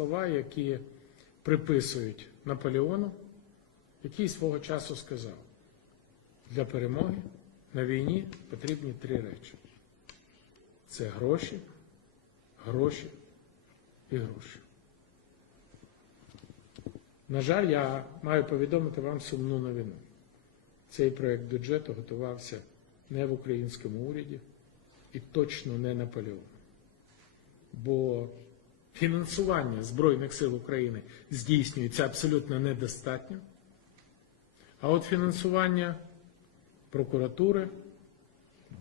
слова, які приписують Наполеону, який свого часу сказав: для перемоги на війні потрібні три речі: це гроші, гроші і гроші. На жаль, я маю повідомити вам сумну новину. Цей проект бюджету готувався не в українському уряді і точно не Наполеоном. Бо фінансування Збройних сил України здійснюється абсолютно недостатньо. А от фінансування прокуратури,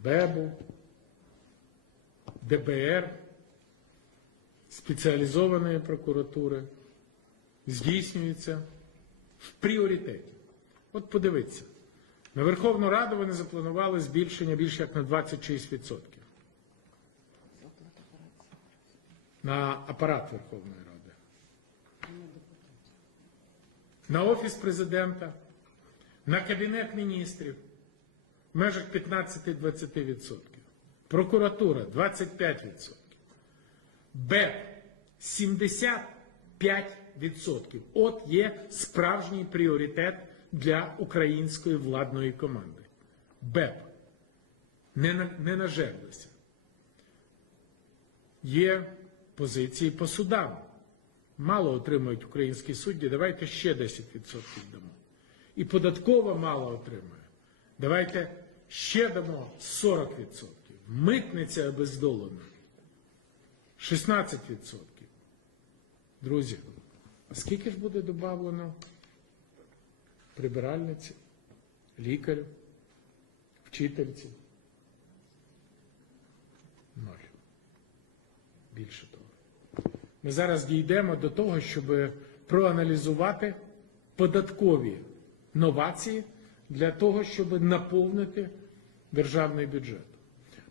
БЕБу, ДБР, спеціалізованої прокуратури здійснюється в пріоритеті. От подивіться, на Верховну Раду вони запланували збільшення більше як на 26%. На апарат Верховної Ради. На Офіс президента, на Кабінет міністрів в межах 15-20%. Прокуратура 25%. БЕП 75%. От є справжній пріоритет для української владної команди. БЕП. Не, не нажерлися. Є позиції по судам. Мало отримують українські судді, давайте ще 10% дамо. І податкова мало отримує. Давайте ще дамо 40%. Митниця обездолена 16%. Друзі, а скільки ж буде додавлено прибиральниці, лікарю, вчительці? Більше того. Ми зараз дійдемо до того, щоб проаналізувати податкові новації для того, щоб наповнити державний бюджет.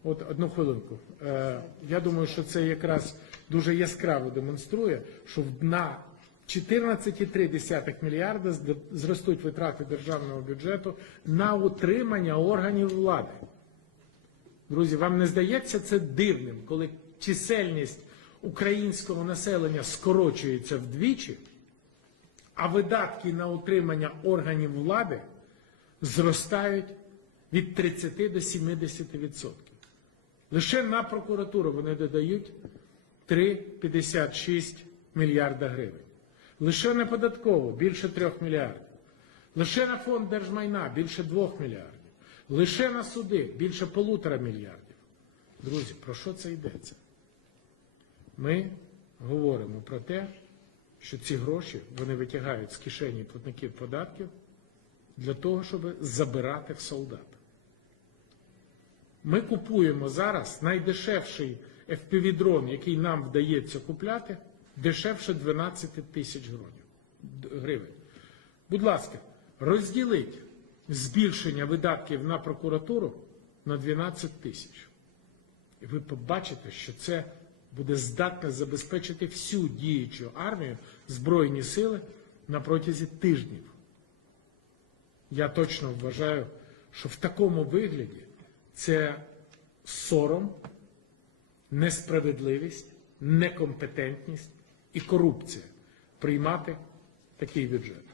От одну хвилинку. Е, я думаю, що це якраз дуже яскраво демонструє, що на 14,3 мільярда зростуть витрати державного бюджету на утримання органів влади. Друзі, вам не здається це дивним, коли чисельність українського населення скорочується вдвічі, а видатки на утримання органів влади зростають від 30 до 70%. Лише на прокуратуру вони додають 3,56 мільярда гривень. Лише на податкову більше 3 мільярдів. Лише на фонд держмайна більше 2 мільярдів. Лише на суди більше полутора мільярдів. Друзі, про що це йдеться? Ми говоримо про те, що ці гроші вони витягають з кишені платників податків для того, щоб забирати в солдат. Ми купуємо зараз найдешевший FPV-дрон, який нам вдається купляти, дешевше 12 тисяч гривень-. Будь ласка, розділіть збільшення видатків на прокуратуру на 12 тисяч. І ви побачите, що це буде здатне забезпечити всю діючу армію, Збройні сили на протязі тижнів. Я точно вважаю, що в такому вигляді це сором, несправедливість, некомпетентність і корупція приймати такий бюджет.